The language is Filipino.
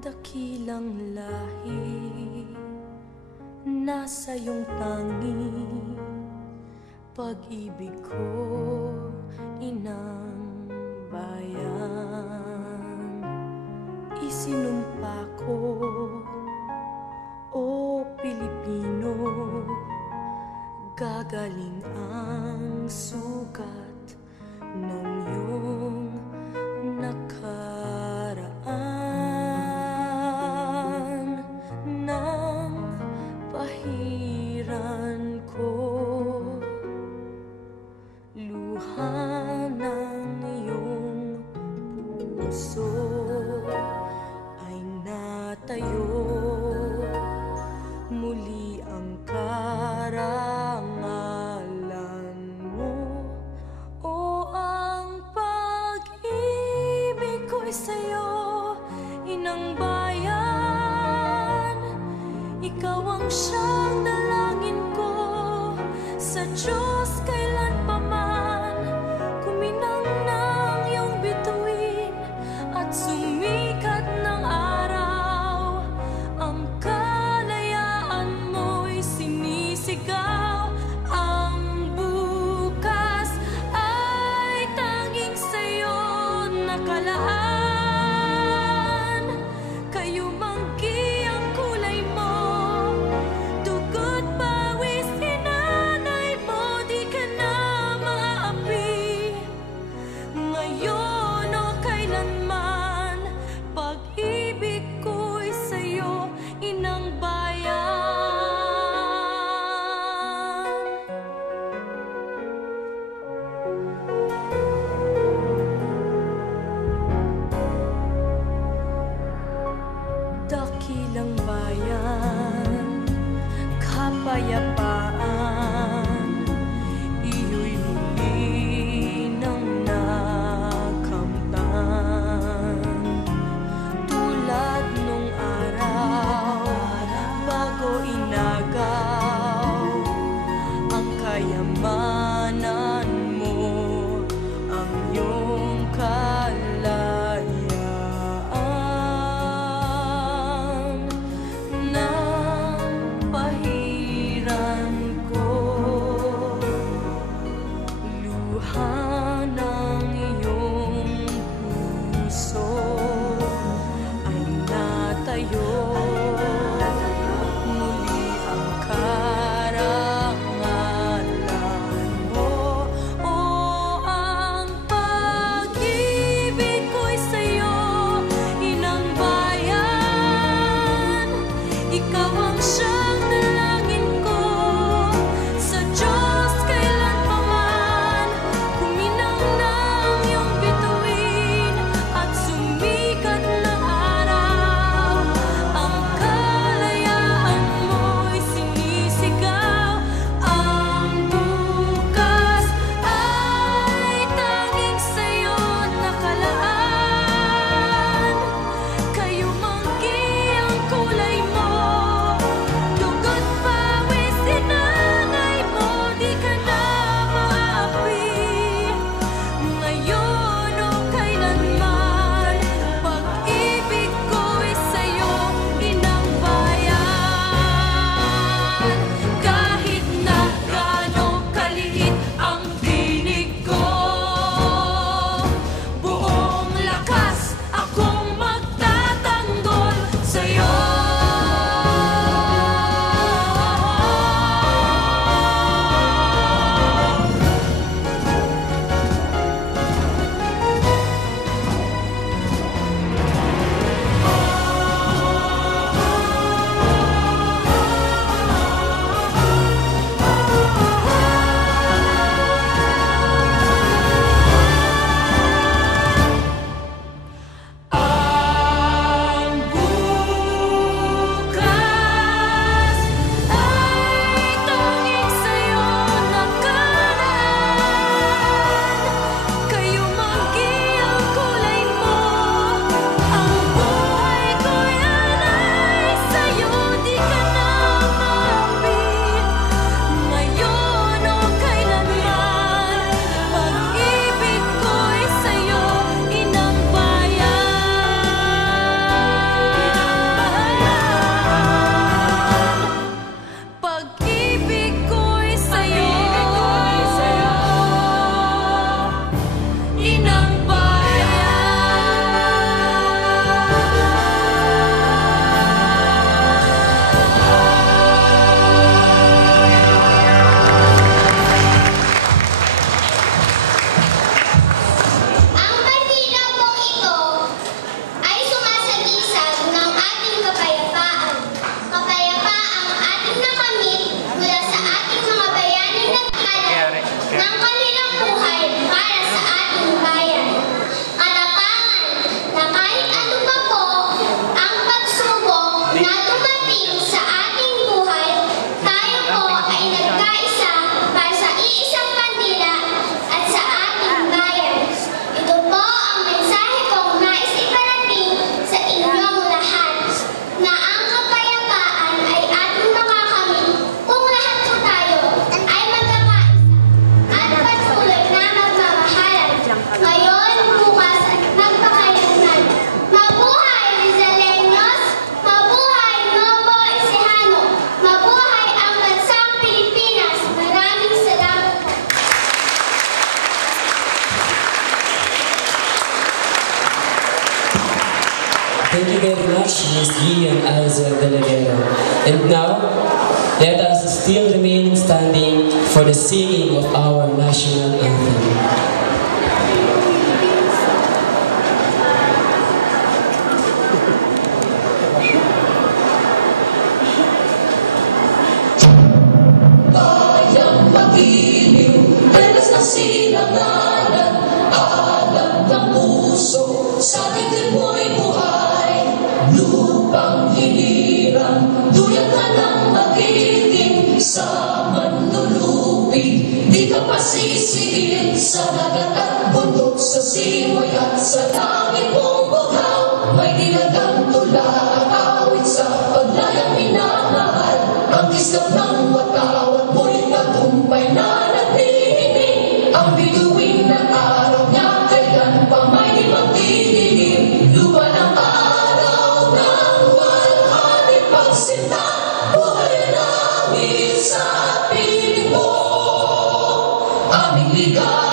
Dakilang lahi, nasa iyong tangi, pag-ibig ko, inang bayan. Isinumpa ko, o Pilipino, gagaling ang sugat ng iyong nakaraan. Nang pahiran ko, luha ng iyong puso ay natayo. Muli ang karangalan mo, o ang pag-ibig ko'y sa'yo, inang bayan. Ikaw ang siyang dalangin ko sa Diyos kailanpaman. Kuminang ng iyong bituin at sumikat ng araw, ang kalayaan mo'y sinisigaw. Ang bukas ay tanging sa'yo nakalaan. Kayo manggi ang kulay mo, dugo't pawis inanay mo, di ka na maapi. Ngayon o kailanman, pag-ibig ko'y sa'yo, inang bayan. Dakilang bayan, kapayapaan, iyo'y huli ng nakamtan. Tulad nung araw, bago inagaw, ang kayamanan mo, ang iyong kalayaan. Nang pahiran Thank you very much, Ms. Guy and Aiza Delegero. And now, let us still remain standing for the singing of our national anthem. Silanganan, alam ng puso, sa dibdib mo'y buhay. Lupang hinirang, duyan ka ng magiting, sa manlulupi, di ka pasisiin. Sa dagat at bundok, sa simoy at sa langit mong buhaw, may dilagang tula at awit sa paglayang minamahal. Ang kislap ng watawat mo'y tagumpay na nagtihinig. Ang bituin ng araw niya, kailan pa may di magdidilim. Lupa ng araw ng walhati pagsinta, buhay namin sa piling mo. Aming ligaw.